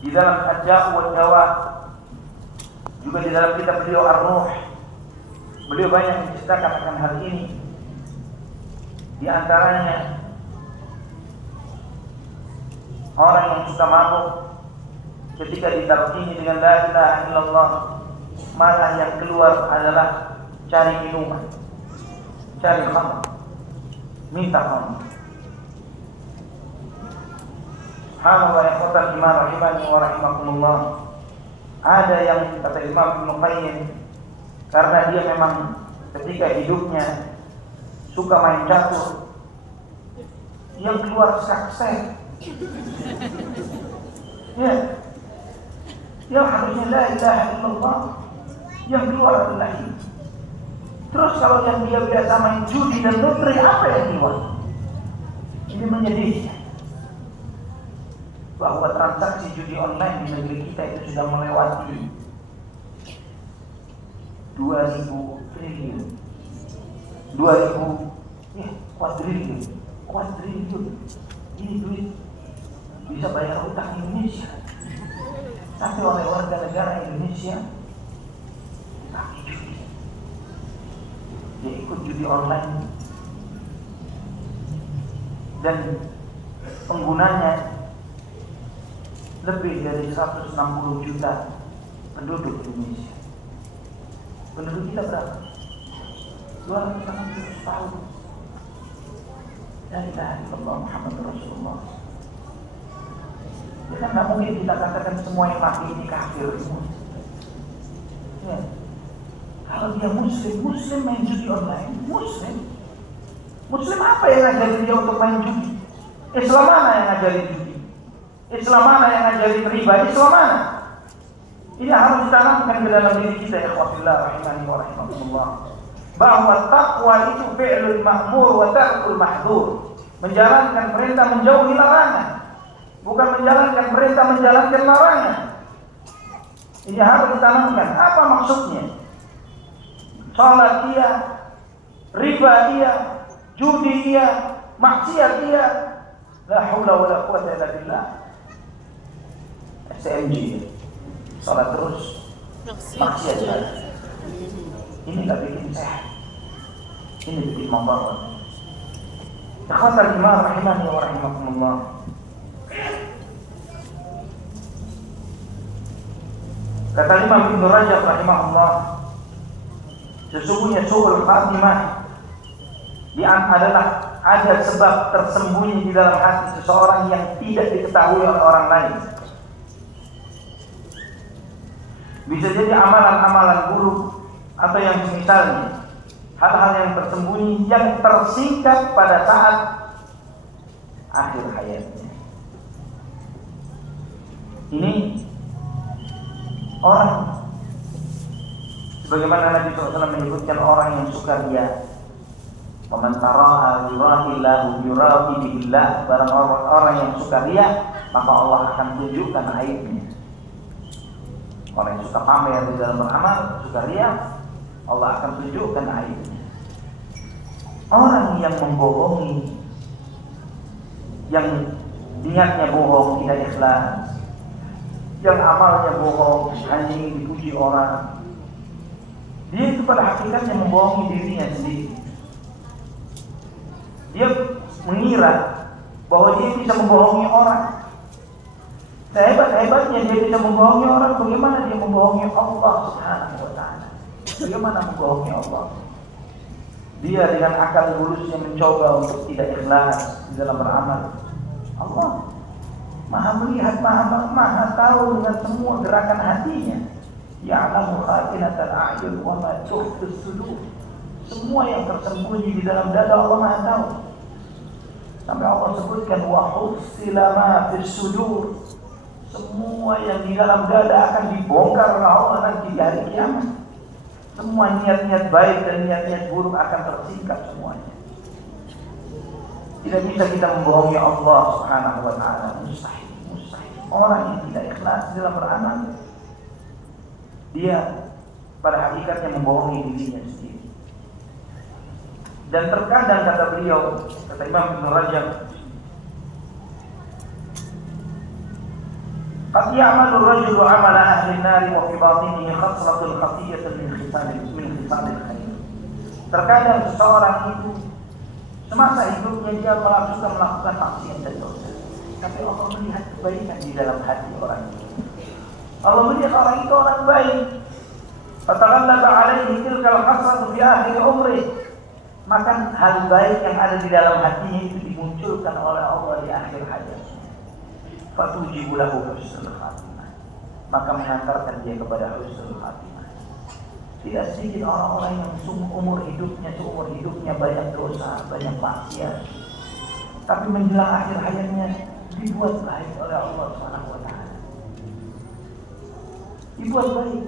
Di dalam Ad-Da' wa Dawa, juga di dalam kitab beliau Ar-Ruh, beliau banyak menceritakan akan hal ini. Di antaranya orang yang suka mabuk ketika ditalqini dengan la ilaha illallah, malah yang keluar adalah cari minuman, cari khamr, minta khamr. Subhanallah, ya ikhwatal iman rahimani wa rahimakumullah. Ada yang kata Imam Ibnu Qayyim, karena dia memang ketika hidupnya suka main catur, yang keluar saksek. Ya, yang harusnya la ilaha illallah, yang keluar adalah ini. Terus kalau yang dia biasa main judi dan lotre, apa yang keluar? Ini menyedihkan bahwa transaksi judi online di negeri kita itu sudah melewati 2.000 triliun, 2.000 kuadriliun. Ini duit bisa bayar utang Indonesia, tapi oleh warga negara Indonesia pakai judi. Dia ikut judi online dan penggunanya lebih dari 160 juta penduduk Indonesia. Penduduk kita berapa? 280 tahun. La ilaha illallah Muhammadur Rasulullah. Ya kan tidak mungkin kita katakan semua yang mati ini kafir semua. Ya. Kalau dia Muslim main judi online. Muslim apa yang ngajarin dia untuk main judi? Islam mana yang ngajarin judi? Islam mana yang ngajarin riba? Islam mana? Ini harus ditanamkan ke dalam diri kita, ya ikhwatillah rahimani wa rahimakumullah. Bahwa taqwa itu fi'lul ma'mur wa tarkul mahdzur. Menjalankan perintah, menjauhi larangan. Bukan menjalankan perintah, menjalankan larangan. Ini harus ditanamkan. Apa maksudnya? Salat iya, riba iya, judi iya, maksiat iya. La haula wala quwwata illa billah. SMG. Salat terus, maksiat jalan. Ini tak bikin sehat. Ini bikin membawa. Ikhwatal iman rahimani wa rahimakumullah. Kata Imam Ibnu Rajab rahimahullah, sesungguhnya su'ul khatimah adalah ada sebab tersembunyi di dalam hati seseorang yang tidak diketahui oleh orang lain. Bisa jadi amalan-amalan buruk atau yang semisalnya, hal-hal yang tersembunyi yang tersingkap pada saat akhir hayatnya. Ini orang, sebagaimana Nabi SAW menyebutkan orang yang suka riya, "Waman tara'a yurahillahu yurahi billah." Barang orang yang suka riya, maka Allah akan tunjukkan aibnya. Orang yang suka pamer di dalam beramal, suka riya, Allah akan tunjukkan aibnya. Orang yang membohongi, yang niatnya bohong, tidak ikhlas, yang amalnya bohong, hanya ingin dipuji orang, dia itu pada hakikatnya membohongi dirinya sendiri. Dia mengira bahwa dia bisa membohongi orang. Sehebat-hebatnya dia bisa membohongi orang, bagaimana dia membohongi Allah Subhanahu wa ta'ala? Bagaimana membohongi Allah? Dia dengan akal bulusnya mencoba untuk tidak ikhlas di dalam beramal. Allah Maha melihat, maha tahu dengan semua gerakan hatinya. Ya'lamu kha'inatal a'yun wa ma tukhfis sudur. Semua yang tersembunyi di dalam dada Allah Maha tahu. Sampai Allah sebutkan wa hufsila ma fis sudur. Semua yang di dalam dada akan dibongkar oleh Allah nanti di hari kiamat. Semua niat-niat baik dan niat-niat buruk akan tersingkap semuanya. Tidak bisa kita membohongi Allah Subhanahu wa ta'ala. Mustahil. Orang yang tidak ikhlas dalam beramal, dia pada hakikatnya membohongi dirinya sendiri. Dan terkadang kata beliau, kata Imam Ibnu Rajab, Qad ya'malu ar-rajulu 'amala ahli an-nar wa fi batinihi khaslatun khafiyyatun min khisalil khair. Terkadang seseorang itu semasa hidupnya dia melakukan maksiat dan dosa, tapi Allah melihat kebaikan di dalam hati orang itu. Allah melihat orang itu orang baik. Fataghallaza 'alaihi tilkal hasanatu fi akhir umri. Maka hal baik yang ada di dalam hatinya itu dimunculkan oleh Allah di akhir hayatnya. Fatujibu lahu husnul khatimah. Maka mengantarkan dia kepada husnul khatimah. Tidak sedikit orang-orang yang seumur hidupnya banyak dosa, banyak maksiat, tapi menjelang akhir hayatnya dibuat baik oleh Allah Subhanahu wa taala. Dibuat baik.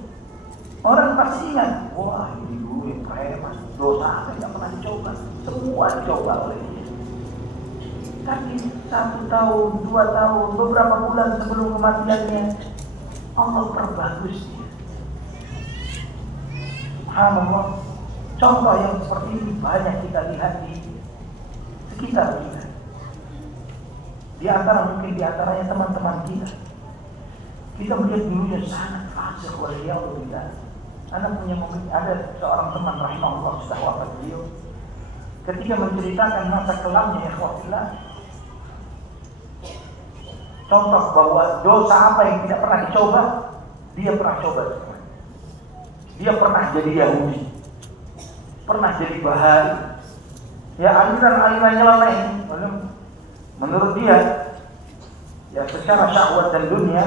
Orang pasti ingat, wah ini dulu yang preman, dosa apa yang pernah dicoba, semua dicoba oleh dia. Tapi 1 tahun, 2 tahun, beberapa bulan sebelum kematiannya, Allah perbagus dia. Subhanallah. Contoh yang seperti ini banyak kita lihat di sekitar kita. Di antaranya teman-teman kita. Kita melihat dulunya sangat fasik waliyahulillah. Ada seorang teman rahimahullah sudah wafat beliau. Ketika menceritakan masa kelamnya ikhwatillah, contoh bahwa dosa apa yang tidak pernah dicoba, dia pernah coba. Dia pernah jadi Yahudi, pernah jadi Bahai. Ya aliran-aliran nyeleneh. Menurut dia, ya secara syahwat dan dunia,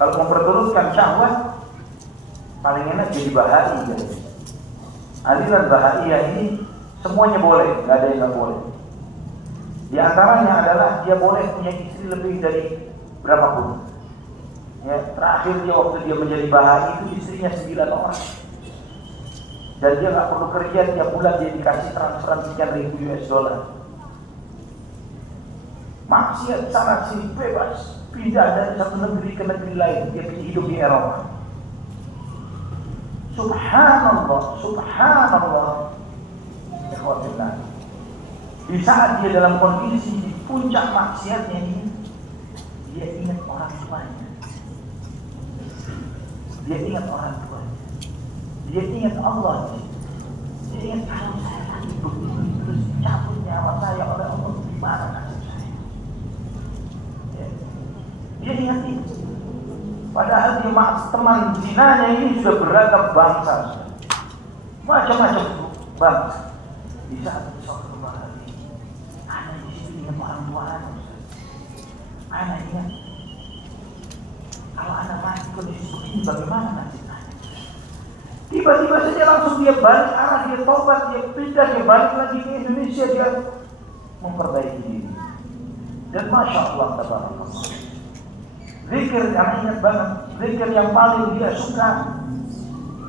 kalau memperturutkan syahwat, paling enak jadi Bahai. Ya. Aliran Bahaiyah ini semuanya boleh, nggak ada yang nggak boleh. Di antaranya adalah dia boleh punya istri lebih dari berapapun. Ya, terakhir waktu dia menjadi Bahai itu istrinya 9 orang. Dan dia nggak perlu kerja, tiap bulan dia dikasih transferan sekian ribu US dollar. Maksiat sana sini bebas, pindah dari satu negeri ke negeri lain, dia hidup di Eropa. Subhanallah, subhanallah. Ikhwatillah. Di saat dia dalam kondisi di puncak maksiatnya ini, dia ingat orang tuanya. Dia ingat orang tuanya. Dia ingat Allah. Dia ingat kalau saya lagi begitu terus cabut nyawa saya oleh Allah, gimana nasib saya? Ya. Dia ingat itu. Padahal dia teman zinanya ini sudah beragam bangsa, macam-macam bangsa. Di saat suatu hari, anak di sini ingat orang tua anak. Anak ingat, kalau anak mati kondisi begini bagaimana nanti? Tiba-tiba saja langsung dia balik arah, dia tobat, dia pindah, dia balik lagi ke Indonesia, dia memperbaiki diri. Dan masya Allah, tabarakallah. Zikir yang ingat banget, zikir yang paling dia suka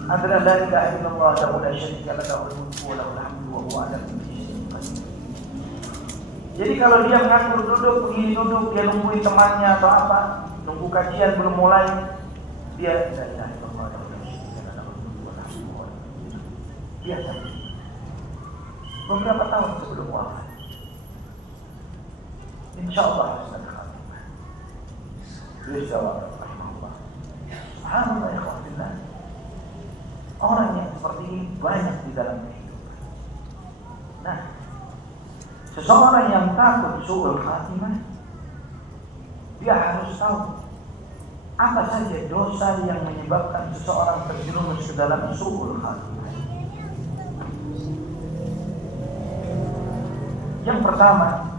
adalah la ilaha illallah la syarika lahu lahul mulku wa lahul hamdu wa huwa ala kulli syai'in qadir. Jadi kalau dia mengatur duduk, dia nungguin temannya atau apa, nunggu kajian belum mulai, dia la ilaha illallah la syarika lahu lahul mulku wa lahul hamdu wa huwa ala kulli syai'in qadir. Biasa. Beberapa tahun sebelum wafat, insyaallah Rizawat rahimahullah. Subhanallah ya khawfillah. Orang yang seperti ini banyak di dalam kehidupan. Nah, seseorang yang takut su'ul khatimah, dia harus tahu apa saja dosa yang menyebabkan seseorang terjerumus ke dalam su'ul khatimah. Yang pertama,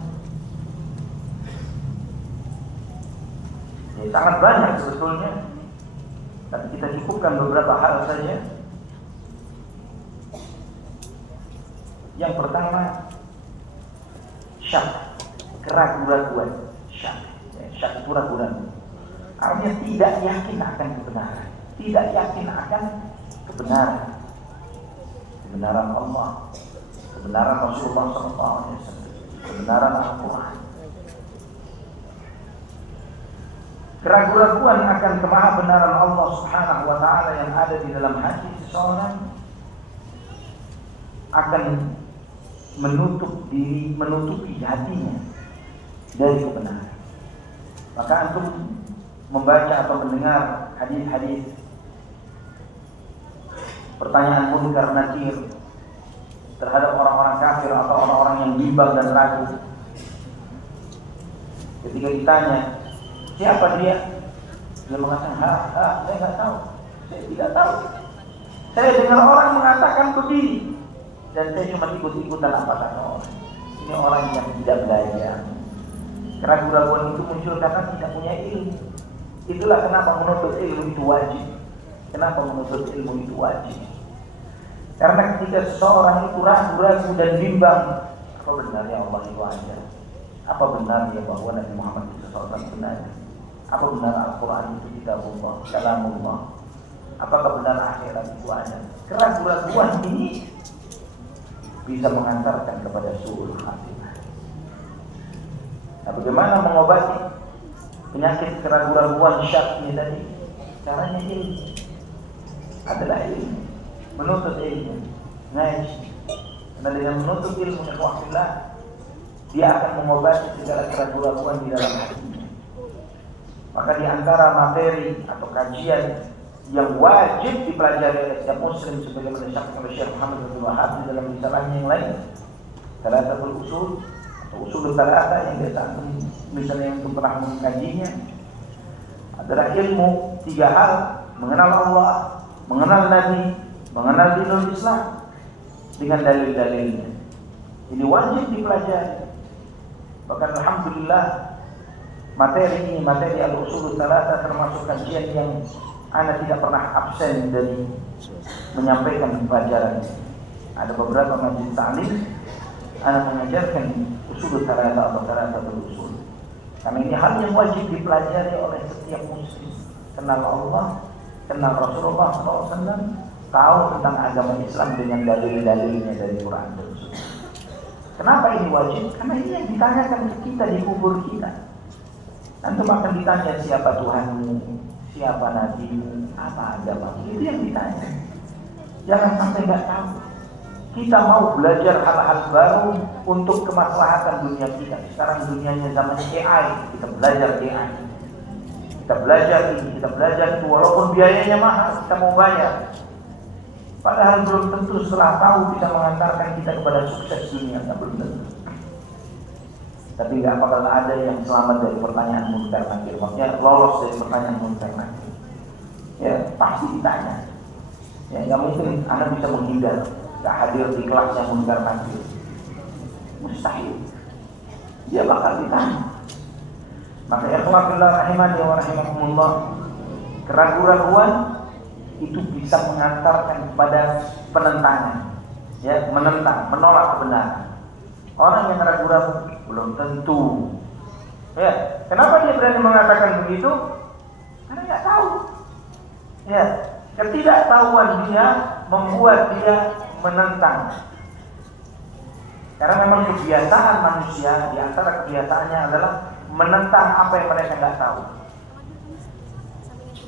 sangat banyak sebetulnya, tapi kita cukupkan beberapa hal saja. Yang pertama, syak, keraguan-raguan, syak itu raguan. Artinya tidak yakin akan kebenaran, tidak yakin akan kebenaran Allah, kebenaran Rasulullah SAW, kebenaran Al-Quran. Keraguan-raguan akan kemahabenaran Allah Subhanahu wa taala yang ada di dalam hati seseorang akan menutupi hatinya dari kebenaran. Maka antum membaca atau mendengar hadis-hadis pertanyaan munkar nakir terhadap orang-orang kafir atau orang-orang yang bimbang dan ragu. Ketika ditanya, siapa dia? Dia mengatakan, saya nggak tahu, saya tidak tahu. Saya dengar orang mengatakan begini, dan saya cuma ikut-ikutan apa kata orang. Ini orang yang tidak belajar. Keraguan-keraguan itu muncul karena tidak punya ilmu. Itulah kenapa menuntut ilmu itu wajib. Kenapa menuntut ilmu itu wajib? Karena ketika seseorang itu ragu-ragu dan bimbang, apa benarnya Allah itu ada? Apa benarnya bahwa Nabi Muhammad SAW benar? Apa benar Al-Quran itu kitabullah, kalamullah? Apakah benar akhirat itu ada? Keraguan-keraguan ini bisa mengantarkan kepada su'ul khatimah. Nah, bagaimana mengobati penyakit keraguan-keraguan syak ini tadi? Caranya ilmu. Adalah ilmu. Menuntut ilmu. Ngaji. Karena dengan menuntut ilmu ikhwahillah, dia akan mengobati segala keraguan-keraguan di dalam hatinya. Maka di antara materi atau kajian yang wajib dipelajari oleh setiap muslim sebagaimana disampaikan oleh Syekh Muhammad bin Wahab di dalam risalahnya yang lain, Thalathatul Usul atau Usul Thalatha yang biasa misalnya yang pernah mengkajinya, adalah ilmu 3 hal: mengenal Allah, mengenal Nabi, mengenal dinul Islam dengan dalil-dalilnya. Ini wajib dipelajari. Bahkan alhamdulillah materi ini, materi Al-Usul Thalatha, termasuk kajian yang Ana tidak pernah absen dari menyampaikan pelajaran. Ada beberapa majlis ta'lim Ana mengajarkan usul thalatha atau thalathatul usul. Karena ini hal yang wajib dipelajari oleh setiap muslim. Kenal Allah, kenal Rasulullah SAW, tahu tentang agama Islam dengan dalil-dalilnya dari Quran dan Sunnah. Kenapa ini wajib? Karena ini yang ditanyakan ke kita di kubur kita. Antum akan ditanya siapa Tuhanmu, siapa nabimu, apa agama, itu yang ditanya. Jangan sampai nggak tahu. Kita mau belajar hal-hal baru untuk kemaslahatan dunia kita. Sekarang dunianya zaman AI, kita belajar AI. Kita belajar ini, kita belajar itu, walaupun biayanya mahal, kita mau bayar. Padahal belum tentu setelah tahu bisa mengantarkan kita kepada sukses dunia, belum tentu. Tapi nggak bakal ada yang selamat dari pertanyaan munkar nakir. Maksudnya lolos dari pertanyaan munkar nakir. Ya pasti ditanya. Ya nggak mungkin Anda bisa menghindar, nggak hadir di kelasnya munkar nakir. Mustahil. Dia bakal ditanya. Maka ikhwafillah rahimani wa rahimakumullah, keraguan-keraguan itu bisa mengantarkan kepada penentangan. Ya, menentang, menolak kebenaran. Orang yang ragu-ragu belum tentu. Ya, kenapa dia berani mengatakan begitu? Karena nggak tahu. Ya, ketidaktahuan dia membuat dia menentang. Karena memang kebiasaan manusia, di antara kebiasaannya adalah menentang apa yang mereka nggak tahu.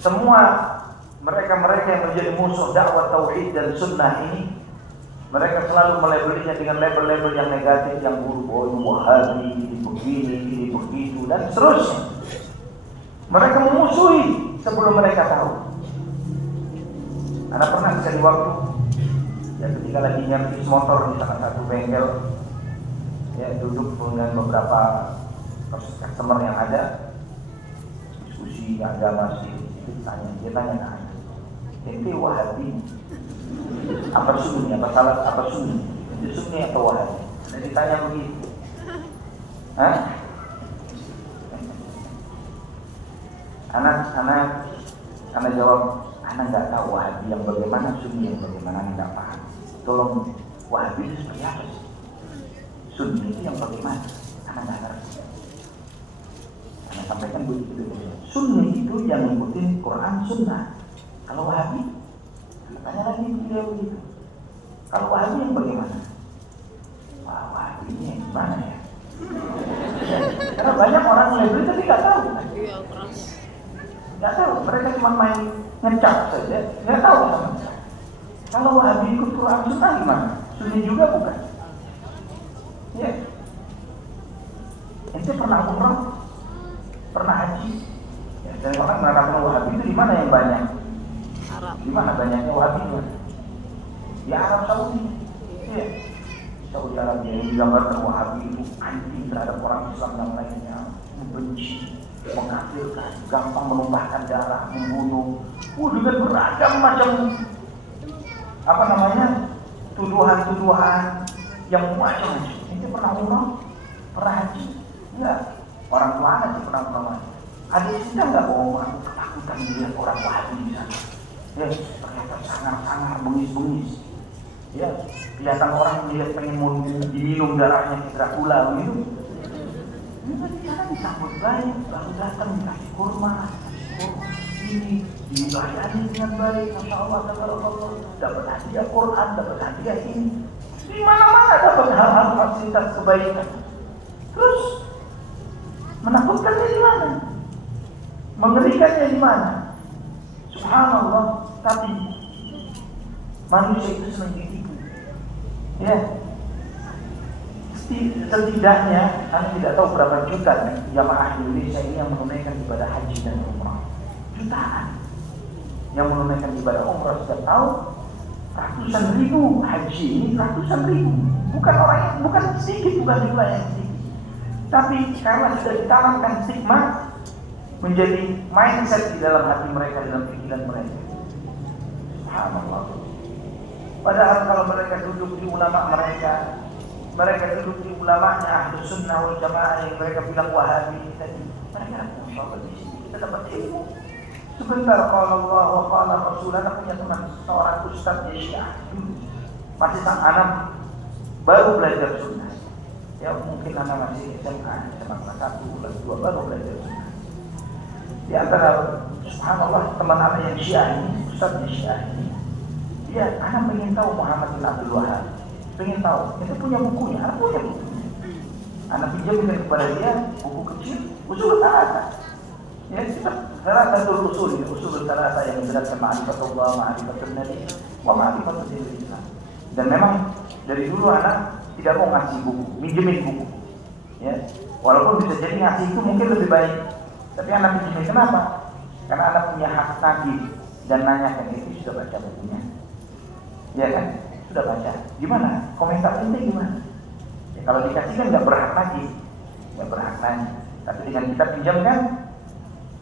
Semua mereka-mereka yang menjadi musuh dakwah tauhid dan sunnah ini, mereka selalu melabelinya dengan label-label yang negatif, yang buruk. Oh, ini Wahabi, ini begini, ini begitu, dan seterusnya. Mereka memusuhi sebelum mereka tahu. Anda pernah sekali waktu, ya ketika lagi nyervis motor di salah satu bengkel, ya duduk dengan beberapa customer yang ada, diskusi agama sedikit, dia tanya, ente Wahabi apa sunni, apa salat, apa sunni, itu sunni atau Wahabi? Dan ditanya begitu. Hah? Anak jawab, anak nggak tahu Wahabi yang bagaimana, sunni yang bagaimana, nggak paham. Tolong, Wahabi itu seperti apa sih? Sunni itu yang bagaimana? Anak nggak ngerti. Anak sampaikan begitu. Sunni itu yang mengikuti Quran Sunnah. Kalau Wahabi, tanya lagi dia begitu. Kalau Wahabi yang bagaimana? Wah, Wahabi ini yang gimana ya? Karena banyak orang label tapi nggak tahu. Nggak tahu, mereka cuma main ngecap saja, nggak tahu sama sekali. Kalau Wahabi ikut Quran Sunnah gimana? Sunni juga bukan? Ya. Ente pernah umrah? Pernah haji. Ya, dan orang mengatakan Wahabi itu di mana yang banyak? Arab. Di mana banyaknya Wahabi? Di Arab Saudi. Ya. Saudi Arabia yang digambarkan Wahabi itu anti terhadap orang Islam yang lainnya, membenci, mengkafirkan, gampang menumpahkan darah, membunuh, dengan beragam macam tuduhan-tuduhan yang macam-macam. Ini pernah umrah, pernah haji, enggak? Orang tua anak sih pernah umrah. Ada kita nggak bawa ketakutan melihat orang Wahabi di sana? Ya, ternyata sangar-sangar, bengis-bengis. Ya, kelihatan orang melihat pengen mau diminum darahnya ke Dracula begitu. Ini di sana disambut baik, lalu datang dikasih kurma, ini dilayani dengan baik, masya Allah, dapat hadiah Quran, dapat hadiah ini, di mana-mana dapat hal-hal fasilitas kebaikan. Terus menakutkannya di mana? Mengerikannya di mana? Subhanallah, tapi manusia itu senang ditipu. Ya, setidaknya, Anda tidak tahu berapa juta jamaah Indonesia ini yang menunaikan ibadah haji dan umrah. Jutaan yang menunaikan ibadah umrah setiap tahun, ratusan ribu. Haji ini ratusan ribu, bukan orang yang bukan sedikit, bukan jumlah yang sedikit. Tapi karena sudah ditanamkan stigma, menjadi mindset di dalam hati mereka, dalam pikiran mereka. Subhanallah. Padahal kalau mereka duduk di ulama mereka duduk di ulamanya Ahlus Sunnah wal Jamaah yang mereka bilang Wahabi tadi, mereka sholat di sini, kita dapat ilmu. Sebentar kalau Allah wa qala Rasul, anak punya teman seorang ustaz di Syiah, masih sang anak baru belajar sunnah. Ya mungkin anak masih SMA kelas 1, kelas 2 baru belajar sunnah. Di antara subhanallah teman anak yang Syiah ini, ustaz di Syiah ini, dia anak pengen tahu Muhammad bin Abdul Wahab, pengen tahu, itu punya bukunya, anak punya bukunya. Anak pinjamkan kepada dia buku kecil, usul salasa. Ya, kita salasatul usul salasa yang menjelaskan ma'rifatullah, ma'rifatun nabi, wa ma'rifatun dinil Islam. Dan memang dari dulu anak tidak mau ngasih buku, minjemin buku. Ya, walaupun bisa jadi ngasih itu mungkin lebih baik, tapi anak minjemin kenapa? Karena anak punya hak nagih dan nanyakan itu sudah baca bukunya. Ya kan? Sudah baca. Gimana? Komentar ente gimana? Ya, kalau dikasih kan nggak berhak lagi, nggak berhak nanya. Tapi dengan kita pinjamkan,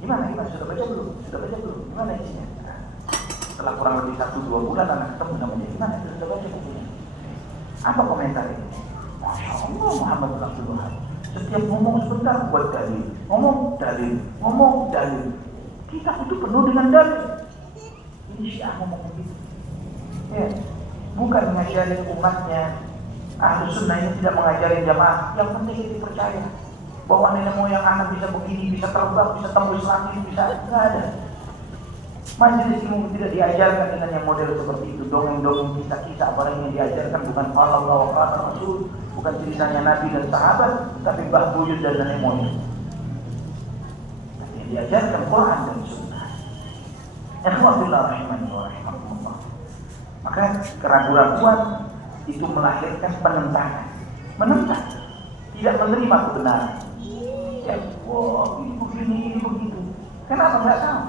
gimana? Sudah baca belum? Gimana isinya? Nah, setelah kurang lebih 1-2 bulan anak ketemu sama dia, gimana? Sudah baca bukunya? Apa komentar ini? Masya Allah, Muhammad bin Abdul Wahab. Setiap ngomong sebentar buat dalil, ngomong dalil. Kita itu penuh dengan dalil. Ini Syiah ngomong begitu. Ya, bukan mengajarin umatnya. Ahlus Sunnah ini tidak mengajarin jamaah. Yang penting itu percaya bahwa nenek moyang anak bisa begini, bisa terbang, bisa tembus langit, bisa nggak ada. Majelis ilmu tidak diajarkan dengan yang model seperti itu, dongeng-dongeng kisah-kisah. Apalagi yang diajarkan bukan Allah wa qala Rasul, bukan ceritanya Nabi dan sahabat, tapi bah buyut dan nenek moyang. Tapi yang diajarkan Quran dan Sunnah. Ikhwatillah rahimani wa rahimakumullah. Maka keraguan-keraguan itu melahirkan penentangan, menentang, tidak menerima kebenaran. Ya, ini begini, ini begitu. Kenapa nggak tahu?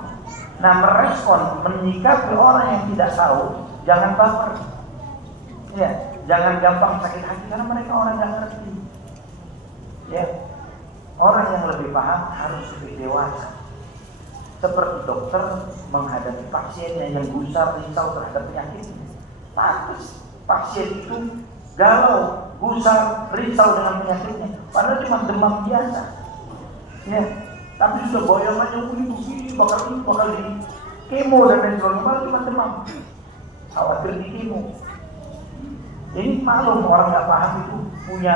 Nah, merespon, menyikapi orang yang tidak tahu, jangan baper. Ya, jangan gampang sakit hati karena mereka orang yang ngerti. Ya, orang yang lebih paham harus lebih dewasa. Seperti dokter menghadapi pasiennya yang gusar, risau terhadap penyakitnya. Pantas pasien itu galau, gusar, risau dengan penyakitnya, padahal cuma demam biasa. Ya, tapi sudah bayangannya begini, bakal di kemo dan lain sebagainya, padahal cuma demam. Khawatir di kemo. Jadi maklum orang nggak paham itu punya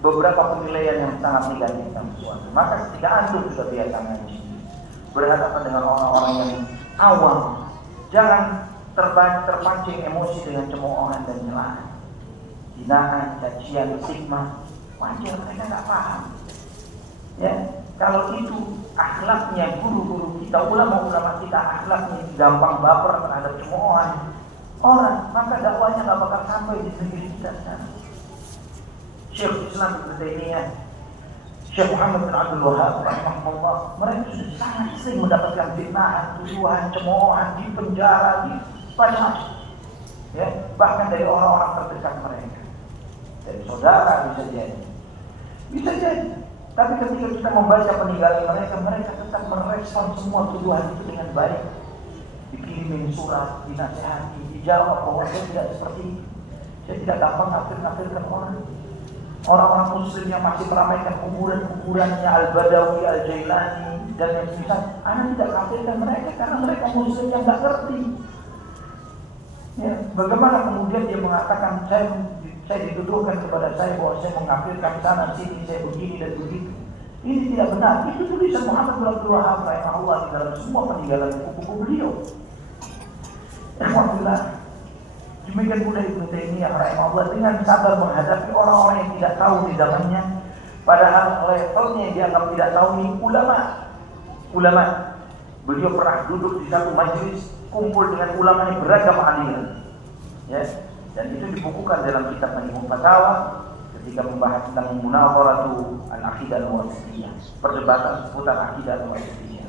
beberapa penilaian yang sangat negatif tentang sesuatu. Maka ketika antum sudah biasa ngaji, berhadapan dengan orang-orang yang awam, jangan terpancing emosi dengan cemoohan dan celaan, hinaan, cacian, stigma. Wajar mereka nggak paham. Ya, kalau itu akhlaknya guru-guru kita, ulama-ulama kita akhlaknya gampang baper terhadap cemoohan orang, maka dakwahnya nggak bakal sampai di negeri kita sana. Syekh Islam Ibnu Taimiyah Syekh Muhammad bin Abdul Wahab rahimahullah, mereka sudah sangat sering mendapatkan fitnahan, tuduhan, cemoohan, di penjara, di macam-macam. Ya, bahkan dari orang-orang terdekat mereka, dari saudara bisa jadi. Tapi ketika kita membaca peninggalan mereka, mereka tetap merespon semua tuduhan itu dengan baik. Dikirimin surat, dinasihati, dijawab bahwa saya tidak seperti itu. Saya tidak gampang ngafir-ngafirkan orang. Orang-orang muslim yang masih meramaikan kuburan-kuburannya Al-Badawi, Al-Jailani dan yang semisal, Anda tidak kafirkan mereka karena mereka muslim yang tidak ngerti. Ya, bagaimana kemudian dia mengatakan saya dituduhkan kepada saya bahwa saya mengkafirkan sana sini, saya begini dan begitu. Ini tidak benar. Itu tulisan Muhammad bin Abdul Wahab rahimahullah di dalam semua peninggalan buku-buku beliau. Alhamdulillah. Demikian pula Ibnu Taimiyah rahimahullah dengan sabar menghadapi orang-orang yang tidak tahu di zamannya, padahal levelnya yang dianggap tidak tahu ini ulama. Beliau pernah duduk di satu majelis kumpul dengan ulama yang beragam aliran. Ya, dan itu dibukukan dalam kitab Majmu' Fatawa ketika membahas tentang munadharatu al-aqidah al-wasithiyah, perdebatan seputar akidah al-wasithiyah.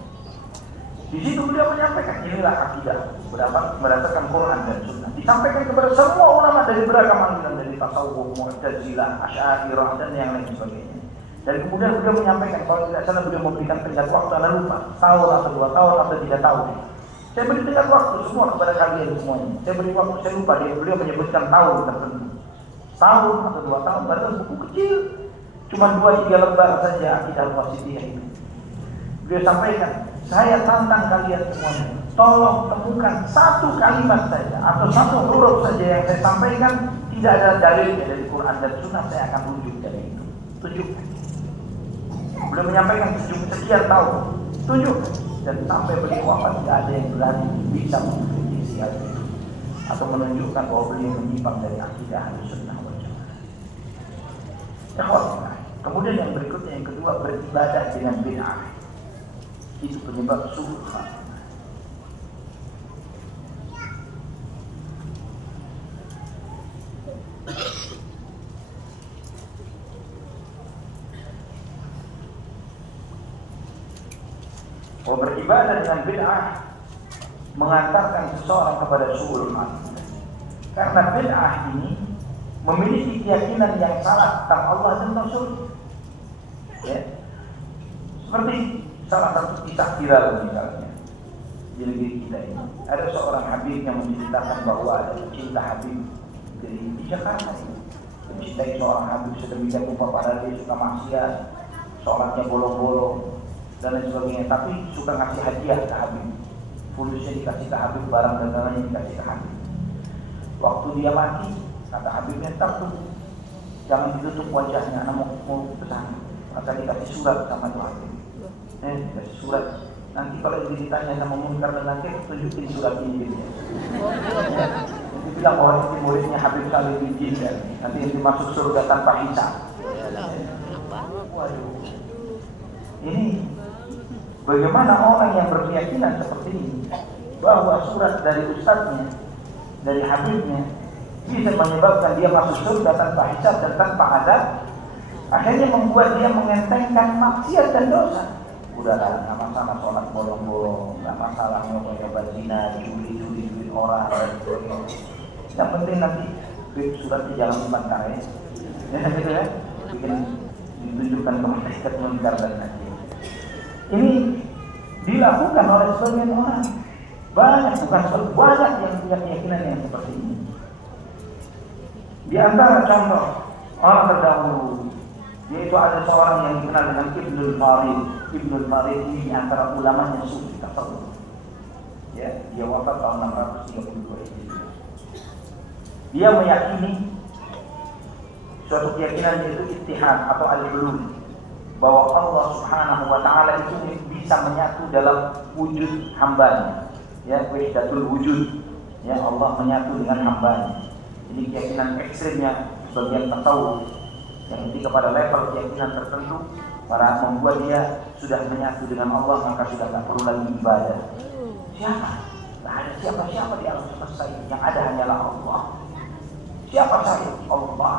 Di situ beliau menyampaikan inilah akidah berdasarkan Quran dan Sunnah. Disampaikan kepada semua ulama dari beragam aliran, dari tasawuf, Mu'tazilah, Asy'ariyah dan yang lain sebagainya. Dan kemudian beliau menyampaikan kalau tidak salah beliau memberikan tenggat waktu, Anda lupa tahun atau 2 tahun atau 3 tahun. Saya beri tenggat waktu semua kepada kalian semuanya. Saya beri waktu, saya lupa beliau menyebutkan tahun tertentu. Tahun atau 2 tahun, padahal buku kecil, cuma 2-3 lembar saja akidah al-wasithiyah itu. Beliau sampaikan, saya tantang kalian semuanya, tolong temukan satu kalimat saja atau satu huruf saja yang saya sampaikan tidak ada dalilnya dari Quran dan Sunnah, saya akan rujuk dari itu. Tunjukkan. Beliau menyampaikan sekian tahun, tunjukkan. Dan sampai beliau wafat tidak ada yang berani bisa mengkritisi hal itu atau menunjukkan bahwa beliau menyimpang dari akidah Ahlussunnah wal Jamaah. Kemudian yang berikutnya, yang kedua, beribadah dengan bid'ah. Itu penyebab su'ul khatimah. Beribadah dengan bid'ah mengantarkan seseorang kepada su'ul khatimah. Karena bid'ah ini memiliki keyakinan yang salah tentang Allah dan Rasul. Ya. Seperti salah satu kisah viral misalnya di negeri kita ini, ada seorang habib yang menceritakan bahwa ada pecinta habib di Jakarta ini mencintai seorang habib sedemikian rupa, padahal dia suka maksiat, sholatnya bolong-bolong dan lain sebagainya, tapi suka ngasih hadiah ke habib, fulusnya dikasih ke habib, barang dagangannya dikasih ke habib. Waktu dia mati, kata habibnya, takut jangan ditutup wajahnya, anak mau pesan, maka dikasih surat sama tuh habib. Dikasih surat. Nanti kalau ditanya sama Munkar dan Nakir, tunjukin surat ini. Nanti bilang bahwa ini muridnya Habib Salih bin Jin, nanti yang dimasuk surga tanpa hisab. Waduh. Ini bagaimana orang yang berkeyakinan seperti ini, bahwa surat dari ustadznya, dari habibnya, bisa menyebabkan dia masuk surga tanpa hisab dan tanpa azab, akhirnya membuat dia mengentengkan maksiat dan dosa. Udahlah, nggak masalah sholat bolong-bolong, nggak masalah nyoba-nyoba zina, juli-juli duit orang dan sebagainya. Yang penting nanti suratnya jangan dibantah ya. Ya gitu ya, bikin ditunjukkan ke malaikat Munkar dan Nakir. Ini dilakukan oleh sebagian orang. Banyak, bukan banyak yang punya keyakinan yang seperti ini. Di antara contoh orang terdahulu, yaitu ada seorang yang dikenal dengan Ibnul Farid. Ibnul Farid ini di antara ulamanya sufi tasawuf. Ya, dia wafat tahun 632 Hijriah. Dia meyakini suatu keyakinan yaitu ittihad atau al-hulul, bahwa Allah Subhanahu wa taala itu bisa menyatu dalam wujud hambanya. Ya, wahdatul wujud. Ya, Allah menyatu dengan hambanya. Ini keyakinan ekstrimnya sebagian tasawuf yang ketika pada level keyakinan tertentu para membuat dia sudah menyatu dengan Allah, maka sudah tak perlu lagi ibadah. Siapa? Tak ada siapa-siapa di alam semesta ini. Yang ada hanyalah Allah. Siapa saya? Allah.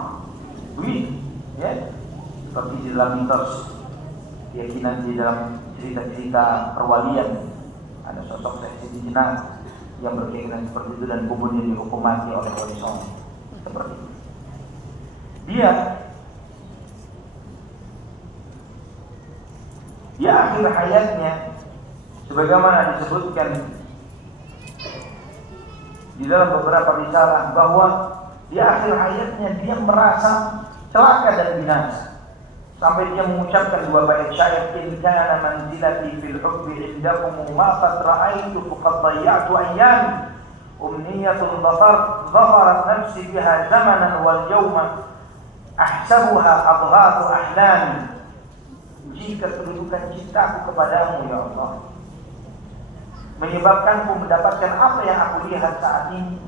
Begitu, ya. Seperti di dalam mitos keyakinan di dalam cerita-cerita perwalian. Ada sosok Syekh Siti Jenar yang berkeyakinan seperti itu dan kemudian dihukum mati oleh Wali Songo. Seperti itu. Dia di akhir hayatnya, sebagaimana disebutkan di dalam beberapa risalah, bahwa di akhir hayatnya dia merasa celaka dan binasa, sampai dia mengucapkan dua bait syair, in kana manzilati fil hubbi indakum ma qad ra'aitu faqad dayya'tu ayyam umniyatun dhafarat nafsi biha zamanan wal yawma ahsabuha adghatu ahlami. Jika kedudukan cintaku kepadamu ya Allah menyebabkanku mendapatkan apa yang aku lihat saat ini,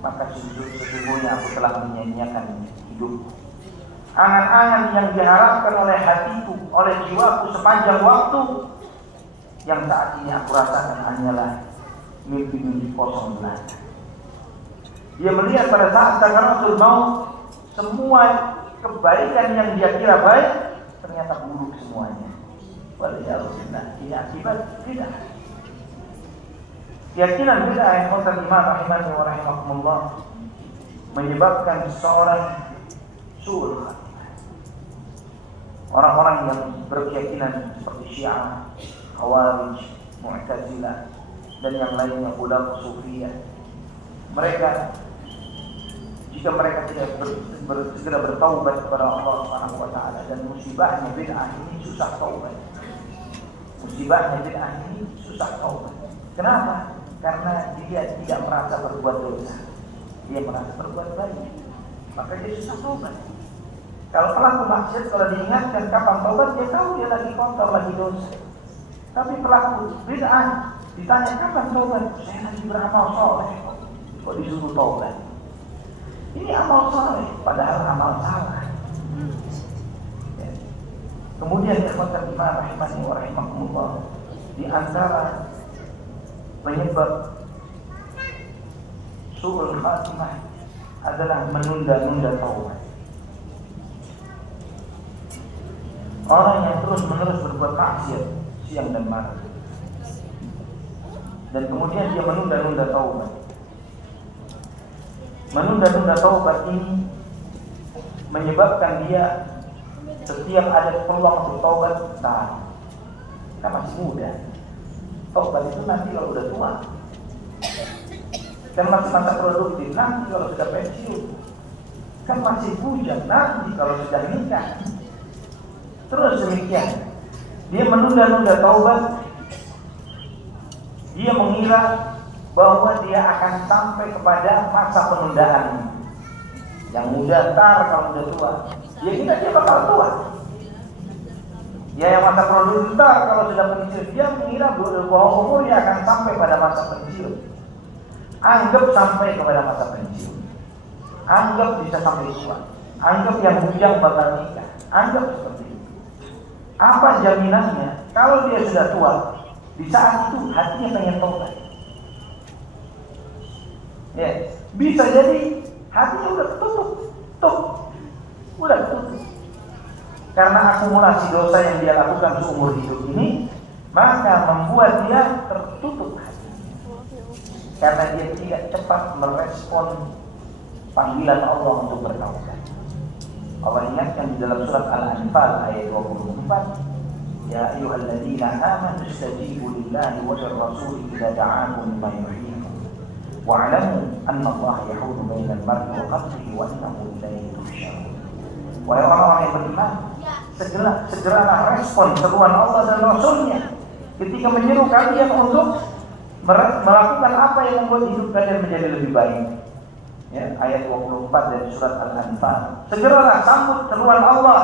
maka sesungguhnya aku telah menyanyiakan hidup. Angan-angan yang diharapkan oleh hatiku, oleh jiwaku sepanjang waktu, yang saat ini aku rasakan hanyalah mimpi-mimpi kosong belaka. Dia melihat pada saat sakaratul maut, semua kebaikan yang dia kira baik ternyata buruk semuanya. Waliyahulillah, ini akibat tidak. Keyakinan bid'ah yang konten Imam rahimahullah wa rahimahumullah menyebabkan seseorang su'ul khatimah. Orang-orang yang berkeyakinan seperti Syiah, Khawarij, Mu'tazilah dan yang lainnya, ulama sufiyah, mereka jika mereka tidak segera bertaubat kepada Allah Subhanahu wa taala, dan musibahnya bid'ah ini susah taubat. Musibahnya bid'ah ini susah taubat. Kenapa? Karena dia tidak merasa berbuat dosa. Dia merasa berbuat baik. Maka dia susah taubat. Kalau pelaku maksiat, kalau diingatkan kapan taubat, dia tahu dia lagi kotor, lagi dosa. Tapi pelaku bid'ah ditanya kapan taubat, saya lagi beramal soleh, kok disuruh taubat. Ini amal soleh, padahal amal salah. Ya. Kemudian ikhwatan iman rahimani wa rahimakumullah, di antara penyebab su'ul khatimah adalah menunda-nunda taubat. Orang yang terus-menerus berbuat maksiat siang dan malam, dan kemudian dia menunda-nunda taubat. Menunda-nunda taubat ini menyebabkan dia setiap ada peluang untuk taubat, kita masih muda. Taubat itu nanti kalau udah tua, kan masih masa produktif, nanti kalau sudah pensiun, kan masih bujang, nanti kalau sudah nikah. Terus demikian, dia menunda-nunda taubat. Dia mengira bahwa dia akan sampai kepada masa penundaan. Yang muda kalau udah tua, dia kira dia bakal tua. Ya, yang masa produktif kalau sudah pensiun, dia mengira bahwa umurnya akan sampai pada masa pensiun. Anggap sampai kepada masa pensiun, anggap bisa sampai tua, anggap yang bujang bakal nikah, anggap seperti itu. Apa jaminannya kalau dia sudah tua, di saat itu hatinya pengen taubat? Ya, bisa jadi hatinya udah tutup, udah tutup. Karena akumulasi dosa yang dia lakukan seumur hidup ini, maka membuat dia tertutup hati. Karena dia tidak cepat merespon panggilan Allah untuk bertaubat. Allah ingatkan di dalam surat Al-Anfal ayat 24, ya ayyuhalladzina amanu istajibu lillahi wa lirrasuli idza da'akum lima yuhyikum wa'lamu anna Allah yahulu bainal mar'i wa qalbihi wa innahu ilayhi tuhsyarun. Wahai orang-orang yang beriman, segeralah respon seruan Allah dan Rasulnya ketika menyeru kalian untuk melakukan apa yang membuat hidup kalian menjadi lebih baik. Ya, ayat 24 dari surat Al-Anfal. Segeralah sambut seruan Allah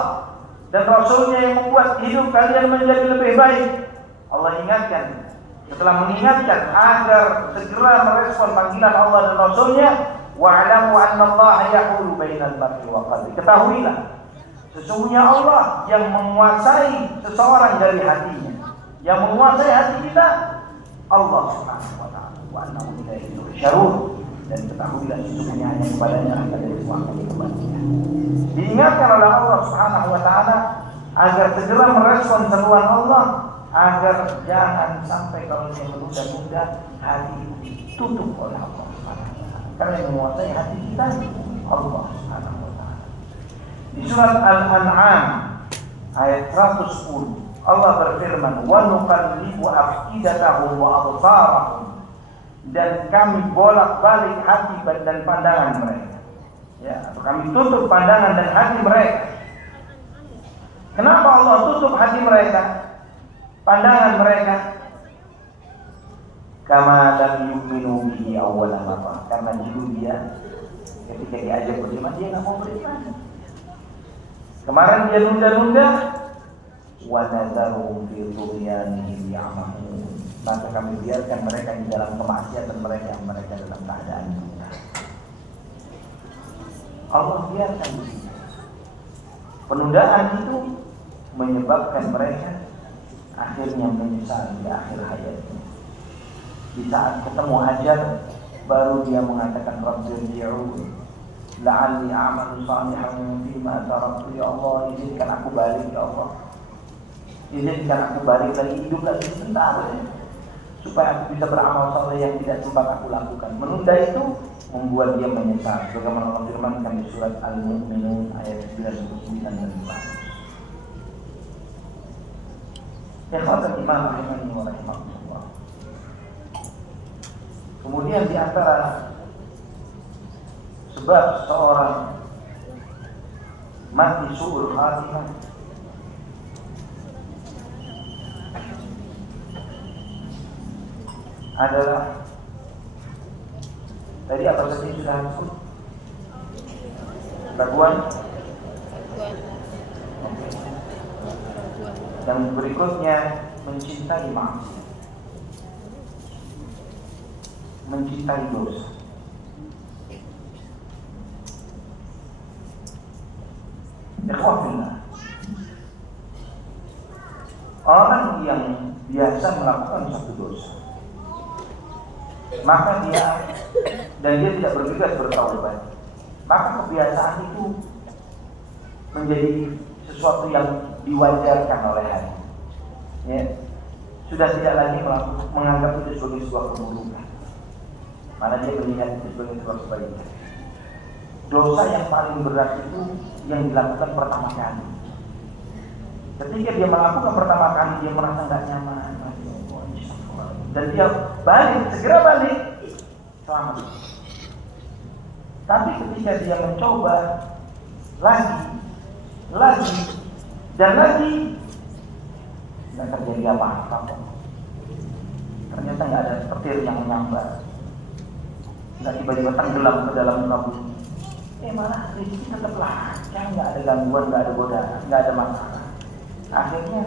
dan Rasulnya yang membuat hidup kalian menjadi lebih baik. Allah ingatkan, setelah mengingatkan agar segera merespon panggilan Allah dan Rasulnya, wa'lamu anna Allah yahulu bainal mar'i wa qalbi. Ketahuilah, sesungguhnya Allah yang menguasai seseorang dari hatinya. Yang menguasai hati kita Allah Subhanahu wa taala. Wa annahu ilayhi tuhsyarun. Dan ketahuilah sesungguhnya hanya kepadanya akan dari semua kebaikan. Diingatkan oleh Allah Subhanahu wa taala agar segera merespon seruan Allah, agar jangan sampai kalau dia menunda-nunda hati ditutup oleh Allah Subhanahu wa taala. Karena yang menguasai hati kita Allah Subhanahu wa taala. Di surat Al-An'am ayat 110 Allah berfirman, "Wa nuqallibu afidatahum wa absarahum," dan kami bolak-balik hati dan pandangan mereka. Ya, atau kami tutup pandangan dan hati mereka. Kenapa Allah tutup hati mereka, pandangan mereka? Kama lam yu'minu bihi awwala marrah. Karena dulu dia ketika diajak beriman dia enggak mau beriman. Kemarin dia nunda-nunda, wa nadzaruhum fi tughyanihim ya'mahun. Maka kami biarkan mereka di dalam kemaksiatan mereka yang mereka dalam keadaan buta. Allah biarkan begitu. Penundaan itu menyebabkan mereka akhirnya menyesal di akhir hayatnya. Di saat ketemu ajal, baru dia mengatakan Rabbirji'un la'alli a'malu salihan fima taraktu. Ya Allah, izinkan aku balik, ya Allah. Izinkan aku balik lagi, hidup lagi sebentar ya, supaya aku bisa beramal saleh yang tidak sempat aku lakukan. Menunda itu membuat dia menyesal. Bagaimana Allah firmankan di surat Al-Mu'minun ayat 99 dan 100. Ikhwatan iman rahimani wa rahimakumullah. Kemudian di antara sebab seorang mati su'ul khatimah adalah tadi apa saja sudah disebut? Raguan. Yang berikutnya mencintai maksiat, mencintai dosa. Ikhwafillah, orang yang biasa melakukan satu dosa, maka dia tidak bergegas bertaubat, maka kebiasaan itu menjadi sesuatu yang diwajarkan oleh hati. Ya, sudah tidak lagi menganggap itu sebagai sebuah keburukan, mana dia melihat itu sebagai sebuah kebaikan. Dosa yang paling berat itu yang dilakukan pertama kali. Ketika dia melakukan pertama kali, dia merasa nggak nyaman, dan dia segera balik, selamat. Tapi ketika dia mencoba lagi dan lagi, nggak terjadi apa-apa. Ternyata nggak ada petir yang menyambar, nggak tiba-tiba tenggelam ke dalam kabut. Malah rezeki tetap lancar, nggak ada gangguan, nggak ada godaan, nggak ada masalah. Akhirnya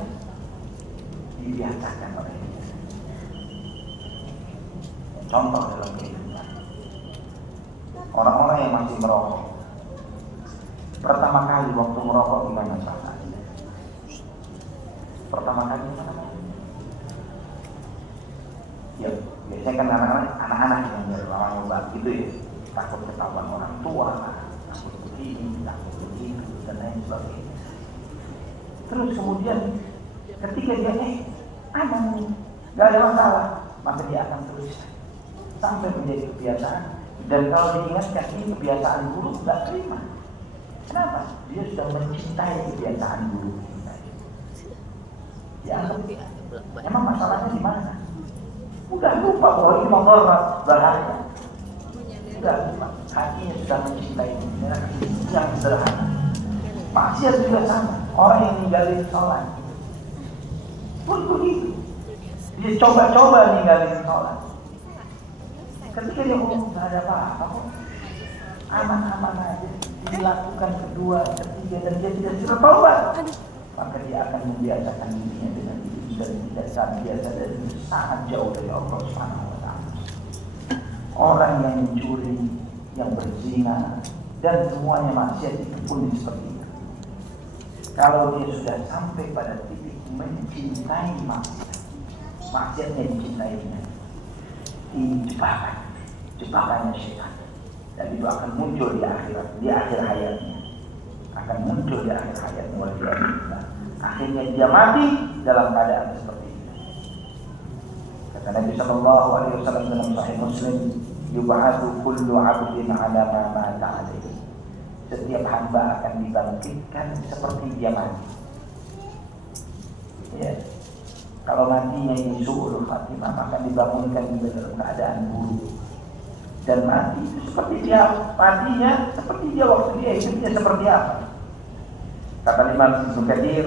dibiasakan oleh dia. Contoh dalam kehidupan, orang-orang yang masih merokok, pertama kali waktu merokok gimana rasanya? Pertama kali gimana? Ya biasanya kan anak-anak yang dari lama nyoba gitu ya, takut ketahuan orang tua, takut begini, takut begitu, dan lain sebagainya. Terus kemudian ketika dia aman, nggak ada masalah, maka dia akan terus sampai menjadi kebiasaan. Dan kalau diingatkan ini kebiasaan buruk, nggak terima. Kenapa? Dia sudah mencintai kebiasaan buruk kita. Ya, emang masalahnya di mana? Udah lupa bahwa ini mudarat, bahaya. Udah lupa, hatinya sudah mencintai yang sederhana. Maksiat juga sama. Orang yang ninggalin sholat pun begitu. Dia coba-coba ninggalin sholat. Ketika dia nggak ada apa-apa kok, aman-aman aja, dilakukan kedua, ketiga, dan dia tidak sudah taubat, maka dia akan membiasakan dirinya dengan itu dan tidak biasa dan sangat jauh dari Allah Subhanahu wa taala. Orang yang mencuri, yang berzina, dan semuanya maksiat itu pun seperti itu. Kalau dia sudah sampai pada titik mencintai maksiatnya dicintainya, ini jebakannya syaitan, dan itu akan muncul di akhir hayatnya, akan muncul di akhir hayatnya. Akhirnya dia mati dalam keadaan seperti itu. Kata Nabi sallallahu alaihi wasallam dalam Sahih Muslim, "Yub'atsu kullu 'abdin 'ala ma mata 'alaihi." Setiap hamba akan dibangkitkan seperti dia mati. Ya. Kalau matinya ini su'ul khatimah, maka dibangunkan juga dalam keadaan buruk. Dan mati itu seperti dia matinya, seperti dia waktu dia hidupnya seperti apa? Kata Imam Ibnu Katsir,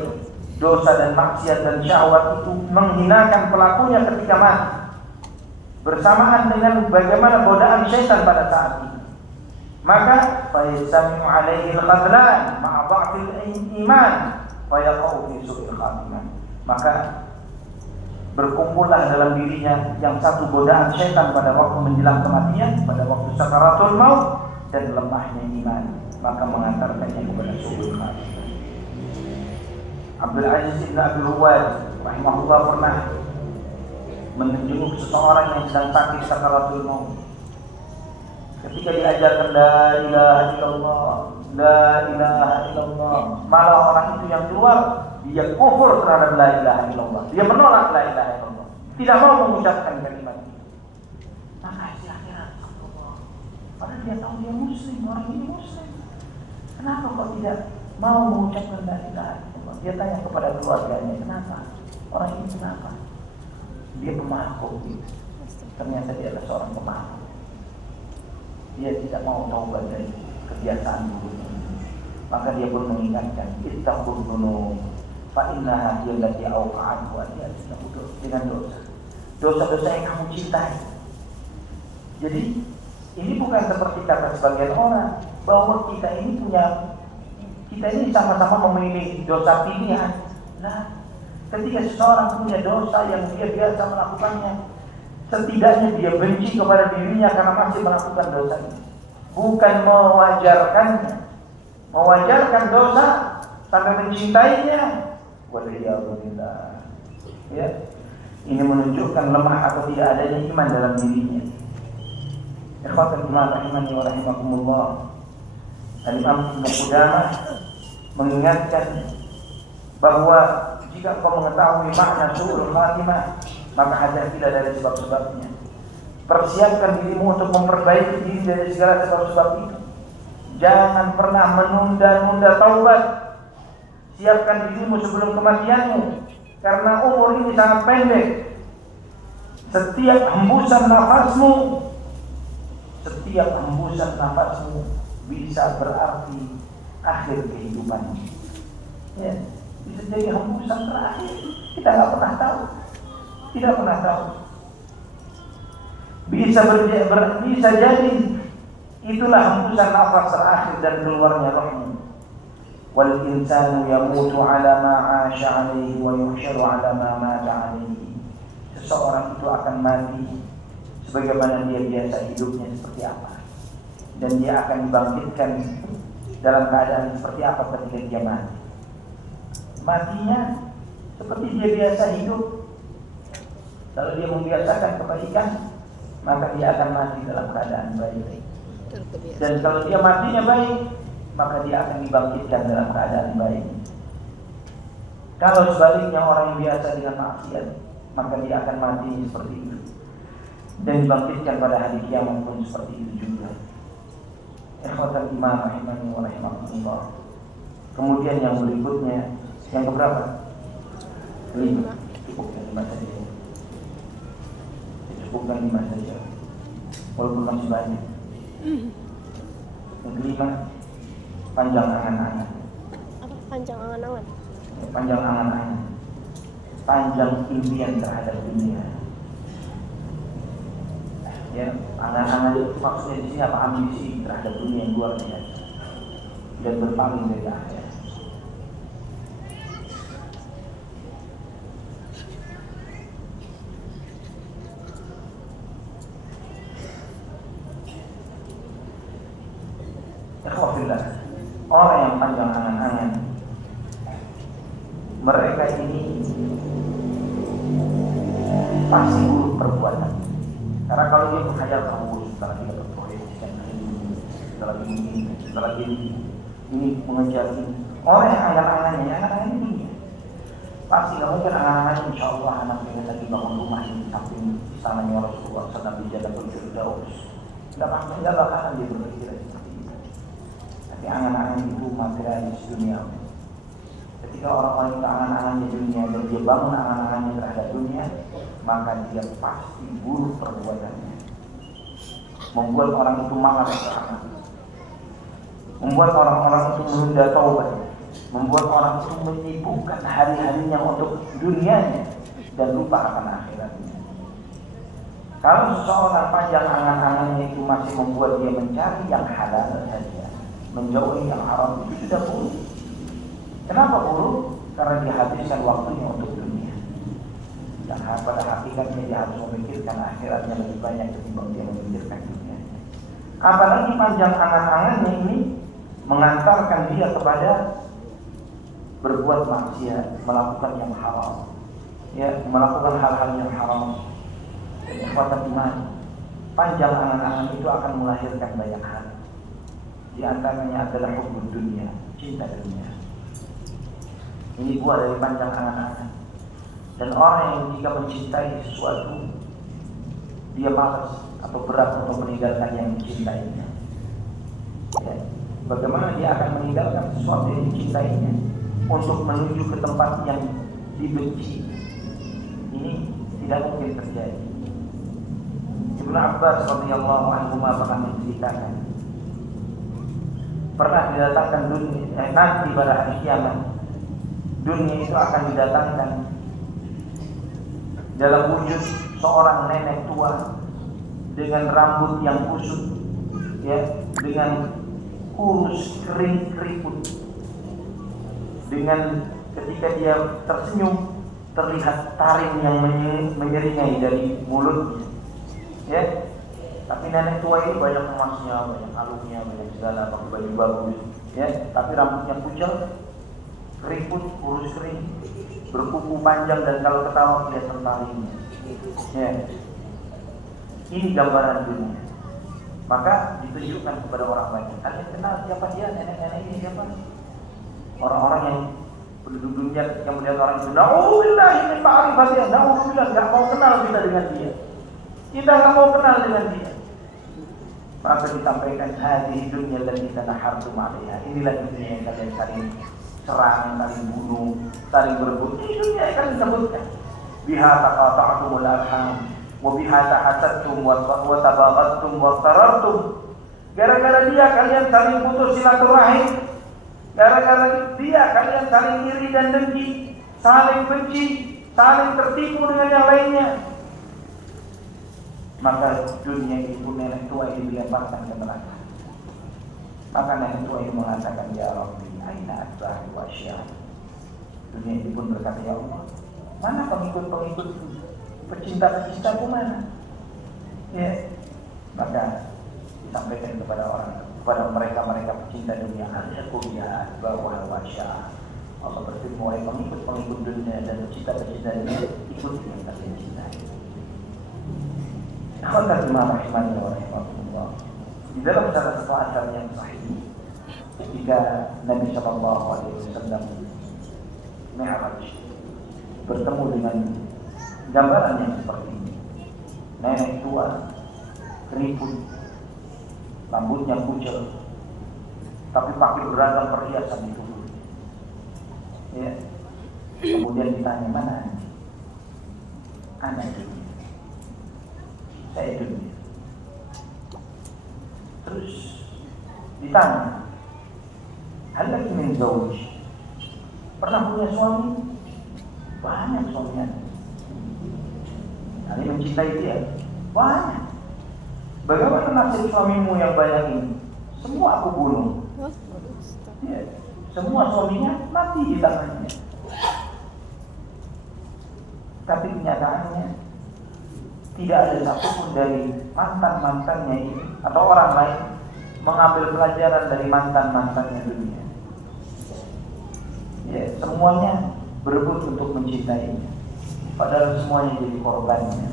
dosa dan maksiat dan syahwat itu menghinakan pelakunya ketika mati, bersamaan dengan bagaimana godaan syaitan pada saat itu. Maka fayasami'u 'alaihi al-khadlan ma'a dha'fil iman fayaqau fi su'il khatimah. Maka berkumpullah dalam dirinya yang satu godaan syaitan pada waktu menjelang kematian, pada waktu sakaratul maut, dan lemahnya iman, maka mengantarkannya kepada su'ul khatimah. Abdul Aziz bin Abi Ruwad rahimahullah pernah menjenguk seseorang yang sedang sakit sakaratul maut. Ketika diajarkan la ilaha illallah, la ilaha illallah, malah orang itu yang keluar dia kufur terhadap la ilaha illallah. Dia menolak la ilaha illallah, tidak mau mengucapkan kalimat itu. Maka akhirnya Allah, padahal dia tahu dia muslim, orang ini muslim, kenapa kok tidak mau mengucapkan la ilaha illallah? Dia tanya kepada keluarganya, kenapa? Orang ini kenapa? Dia pemabuk. Ternyata dia adalah seorang pemabuk. Dia tidak mau taubat dari kebiasaan buruknya. Maka dia pun mengingatkan, ittaqul dzunub fa innaha hiya allati awqa'at wa hiya dengan dosa. Dosa-dosa yang kamu cintai. Jadi ini bukan seperti kata sebagian orang bahwa kita ini sama-sama memilih dosa pilihan. Nah, ketika seseorang punya dosa yang dia biasa melakukannya, setidaknya dia benci kepada dirinya karena masih melakukan dosa ini, bukan mewajarkannya. Mewajarkan dosa sampai mencintainya, waliyadzubillah. Ya, ini menunjukkan lemah atau tidak adanya iman dalam dirinya. Ikhwatul iman rahimani wa rahimakumullah. Al-Imam Ibnu Qudamah mengingatkan bahwa jika kau mengetahui makna su'ul khatimah, maka hati-hatilah dari sebab-sebabnya. Persiapkan dirimu untuk memperbaiki diri dari segala sebab-sebab itu. Jangan pernah menunda-nunda taubat. Siapkan dirimu sebelum kematianmu, karena umur ini sangat pendek. Setiap hembusan nafasmu bisa berarti akhir kehidupanmu. Ya, bisa jadi hembusan terakhir. Kita nggak pernah tahu. Tidak pernah tahu. Bisa jadi itulah hembusan nafas terakhir dan keluarnya rohmu. Wal insanu yamutu ala ma 'asha 'alaihi wa yuhsyaru ala ma mata 'alaihi. Seseorang itu akan mati sebagaimana dia biasa hidupnya seperti apa, dan dia akan dibangkitkan dalam keadaan seperti apa ketika dia mati. Matinya seperti dia biasa hidup. Kalau dia membiasakan kebaikan, maka dia akan mati dalam keadaan baik. Dan kalau dia matinya baik, maka dia akan dibangkitkan dalam keadaan baik. Kalau sebaliknya orang yang biasa dengan maksiat, maka dia akan mati seperti itu, dan dibangkitkan pada hari kiamat pun seperti itu juga. Ikhwatul iman rahimani wa rahimakumullah. Kemudian yang berikutnya, yang keberapa? 5. Cukup yang 5 saja. Cukupkan 5 saja, walaupun masih banyak. Yang kelima, panjang angan-angan. Apa panjang angan-angan? Panjang angan-angan, panjang impian terhadap dunia. Ya, angan-angan itu maksudnya di sini apa? Ambisi terhadap dunia yang luar biasa dan berpaling dari akhirat. Ikhwafillah, orang yang panjang angan-angan, mereka ini pasti buruk perbuatan. Karena kalau dia menghayal kamu buruk, setelah dia dapat proyek, setelah ini mengejar ini. Orang yang angan-angannya dunia, Pasti nggak mungkin anak-anak insya Allah anak pengen lagi bangun rumah ini samping istananya Rasulullah sedang di Jannatul Firdaus. Nggak bakalan dia berpikir seperti itu. Tapi anak-anak itu materialis dunia. Ketika orang wanita angan-angannya dunia dan dia bangun angan-angannya terhadap dunia, maka dia pasti buruk perbuatannya. Membuat orang itu malas beramal, membuat orang-orang itu menunda taubat, membuat orang itu menyibukkan hari-harinya untuk dunianya dan lupa akan akhiratnya. Kalau seseorang panjang angan-angannya itu masih membuat dia mencari yang halal saja, menjauhi yang haram, itu sudah buruk. Kenapa buruk? Karena dia habiskan waktunya untuk dunia. Dan pada hakikatnya dia harus memikirkan akhiratnya lebih banyak ketimbang dia memikirkan dunia. Apalagi panjang angan-angannya ini mengantarkan dia kepada berbuat maksiat, melakukan yang haram, ya, melakukan hal-hal yang haram. Kekuatan iman, panjang angan-angan itu akan melahirkan banyak hal. Di antaranya adalah hubbud dunia, cinta dunia. Ini buah dari panjang angan-angan. Dan orang yang jika mencintai sesuatu, dia malas atau berat untuk meninggalkan yang dicintainya. Ya. Bagaimana dia akan meninggalkan sesuatu yang dicintainya untuk menuju ke tempat yang dibenci? Ini tidak mungkin terjadi. Ibnu Abbas radhiyallahu anhu pernah menceritakan, pernah didatangkan dunia, nanti pada hari kiamat dunia itu akan didatangkan dalam wujud seorang nenek tua dengan rambut yang kusut, ya, dengan kurus kering keriput, dengan ketika dia tersenyum terlihat taring yang menyeringai dari mulutnya, ya. Tapi nenek tua ini banyak emasnya, banyak kalungnya, banyak segala, pakai baju bagus, ya. Tapi rambutnya pucat, keriput, kurus kering, berkuku panjang, dan kalau ketawa kelihatan taringnya, ya. Ini gambaran dunia. Maka ditunjukkan kepada orang banyak. Kalian kenal siapa dia, nenek-nenek ini siapa? Orang-orang yang penduduk dunia yang melihat orang itu, na'udzubillah min ma'rifatih, na'udzubillah, nggak mau kenal kita dengan dia. Kita nggak mau kenal dengan dia. Maka disampaikan hadhihi dunya allati tanahartum 'alaiha. Inilah dunia yang kalian saling serang, saling bunuh, saling berebut. Ini dunia yang kalian sebutkan. Biha taqata'tumul arham, wa biha tahasadtum wa tabaghattum wa tarartum. Gara-gara dia kalian saling putus silaturahim. Gara-gara dia kalian saling iri dan dengki, saling benci, saling tertipu dengan yang lainnya. Maka dunia itu, nenek tua ini dilemparkan ke neraka. Maka nenek tua ini mengatakan, ya Rabbi, aina asbahi wa syah. Dunia itu pun berkata, ya Allah, mana pengikut-pengikut, pecinta-pecintaku mana? Ya. Maka disampaikan kepada mereka pecinta dunia, aku ya bahwa wa syah. Allah berfirman, wahai pengikut-pengikut dunia dan pecinta-pecinta dunia, ikuti yang kalian cintai. Akhwat iman rahimani wa rahimahullah. Di dalam salah satu acara yang sahih, ketika Nabi sallallahu alaihi wasallam Mi'raj bertemu dengan gambaran yang seperti ini. Nenek tua, keriput, rambutnya kucel, tapi pakai beragam perhiasan di tubuh. Ya. Kemudian ditanya, mana anak itu? Saya dunia. Terus ditanya, hal lagi min zawj? Pernah punya suami? Banyak suaminya. Kali mencintai dia? Banyak. Bagaimana nasib suamimu yang banyak ini? Semua aku bunuh. Ya, semua suaminya mati di tangannya. Tapi kenyataannya tidak ada satupun dari mantan-mantannya ini atau orang lain mengambil pelajaran dari mantan-mantannya dunia. Ya, semuanya berebut untuk mencintainya, padahal semuanya jadi korbannya.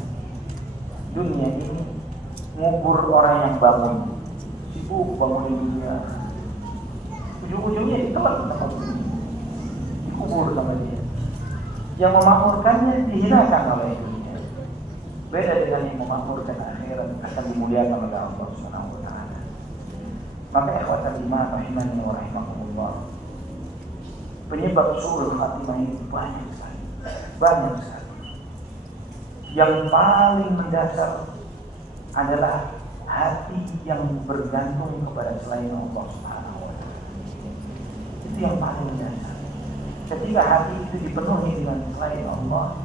Dunia ini ngubur orang yang bangun, sibuk bangun dunia, ujung-ujungnya ditelan sama dunia, dikubur sama dia. Yang memakmurkannya dihinakan oleh dunia. Beda dengan yang memakmurkan akhirat akan dimuliakan oleh Allah Subhanahu wa taala. Maka ikhwatal iman rahimani wa rahimakumullah. Penyebab suul khatimah itu banyak sekali. Banyak sekali. Yang paling mendasar adalah hati yang bergantung kepada selain Allah Subhanahu wa taala. Itu yang paling mendasar. Ketika hati itu dipenuhi dengan selain Allah,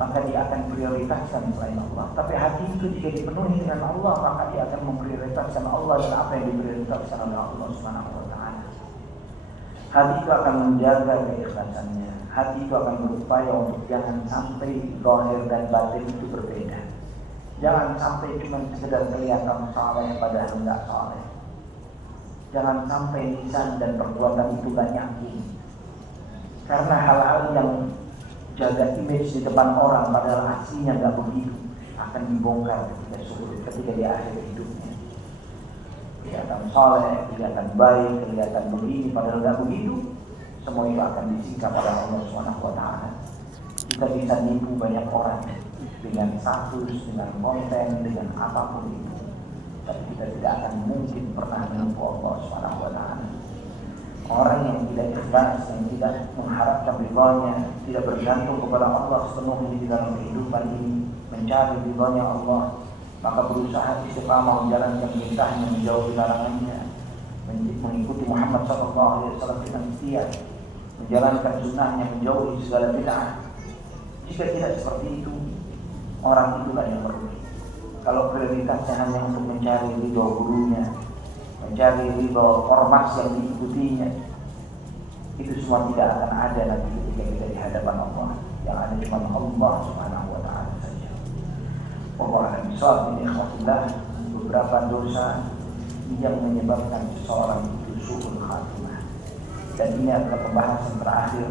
maka dia akan prioritaskan selain Allah. Tapi hati itu jika dipenuhi dengan Allah, maka dia akan memprioritaskan Allah dan apa yang diprioritaskan oleh Allah Subhanahu wa taala. Hati itu akan menjaga keikhlasannya. Hati itu akan berupaya untuk jangan sampai zahir dan batin itu berbeda. Jangan sampai cuma sekedar kelihatan saleh padahal enggak saleh. Jangan sampai lisan dan perbuatan itu gak nyambung. Karena hal-hal yang jaga image di depan orang padahal aslinya gak begitu akan dibongkar ketika di akhir hidupnya. Kelihatan saleh, kelihatan baik, kelihatan begini padahal gak begitu. Semua itu akan disingkap oleh Allah Subhanahu wa taala. Kita bisa nipu banyak orang dengan status, dengan konten, dengan apapun itu. Tapi kita tidak akan mungkin pernah menipu Allah Subhanahu wa taala. Orang yang tidak ikhlas, yang tidak mengharapkan ridhonya, tidak bergantung kepada Allah sepenuhnya di dalam kehidupan ini, mencari ridhonya Allah, maka berusaha istiqamah menjalankan perintahnya, menjauhi larangannya, mengikuti Muhammad SAW dengan setia, menjalankan sunnahnya, menjauhi segala bid'ah. Jika tidak seperti itu, orang itulah yang merugi. Kalau prioritasnya hanya untuk mencari ridho gurunya, mencari ridho ormas yang diikutinya, itu semua tidak akan ada lagi ketika kita di hadapan Allah. Yang ada cuma Allah Subhanahu wa taala saja. Wallahu a'lam bishawab. Ini ikhwatillah, beberapa dosa yang menyebabkan seseorang itu suul khatimah. Dan ini adalah pembahasan terakhir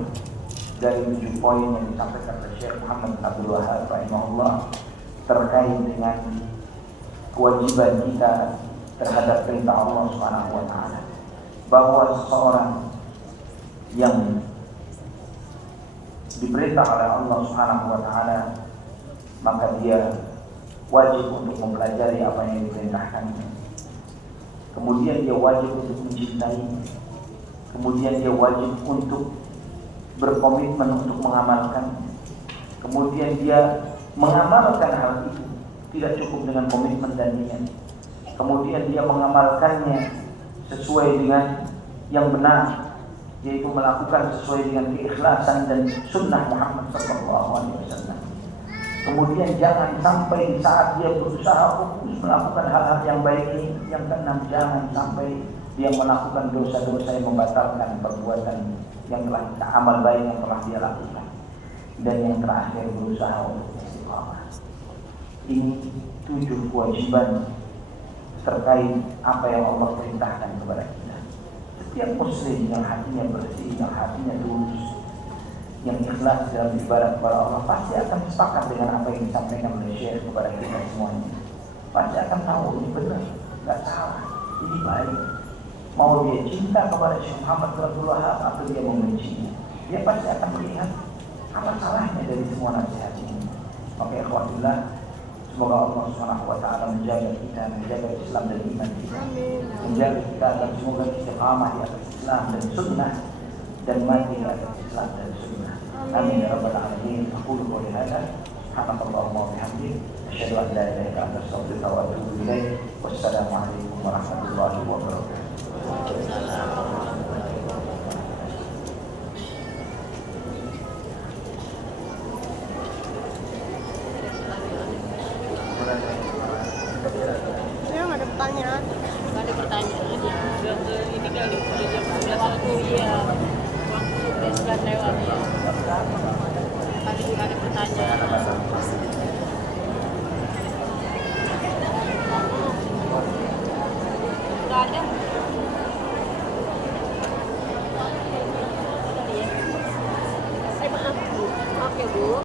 dari 7 poin yang disampaikan oleh Syekh Muhammad bin Abdul Wahhab rahimahullah terkait dengan kewajiban kita terhadap perintah Allah Subhanahu wa taala, bahwa seseorang yang diperintah oleh Allah Subhanahu wa taala maka dia wajib untuk mempelajari apa yang diperintahkannya. Kemudian dia wajib untuk mencintai. Kemudian dia wajib untuk berkomitmen untuk mengamalkannya. Kemudian dia mengamalkan hal itu, tidak cukup dengan komitmen dan niat. Kemudian dia mengamalkannya sesuai dengan yang benar, yaitu melakukan sesuai dengan keikhlasan dan sunnah Muhammad SAW. Kemudian jangan sampai di saat dia berusaha fokus melakukan hal-hal yang baik ini, yang keenam, jangan sampai dia melakukan dosa-dosa yang membatalkan perbuatan yang telah kita amal baik yang telah dia lakukan. Dan yang terakhir, berusaha untuk istiqamah. Ini 7 kewajiban terkait apa yang Allah perintahkan kepada kita. Setiap muslim yang hatinya bersih, yang hatinya tulus, yang ikhlas dalam ibadah kepada Allah, pasti akan sepakat dengan apa yang disampaikan oleh Syekh kepada kita semuanya. Pasti akan tahu ini benar, tidak salah, ini baik. Mau dia cinta kepada Syekh Muhammad bin Abdul Wahhab atau dia membencinya, dia pasti akan melihat apa salahnya dari semua nasihat ini. Maka ikhwatillah, semoga Allah Subhanahu wa taala menjaga kita, menjaga Islam dan iman kita, menjaga kita agar semoga istiqamah di atas Islam dan sunnah dan mati di atas Islam dan sunnah. Amin ya rabbal alamin. Aqulu qouli hadza, subhanakallahumma wa bihamdik, asyhadu an la ilaha illa anta, astaghfiruka wa atubu ilaik. Wassalamu alaikum warahmatullahi wabarakatuh. Saya nggak ada pertanyaan. Nggak ada pertanyaan aja. Udah ke ini kali, udah jam 11 waktu ya. Waktu udah 11 lewat ya. Tadi nggak ada pertanyaan.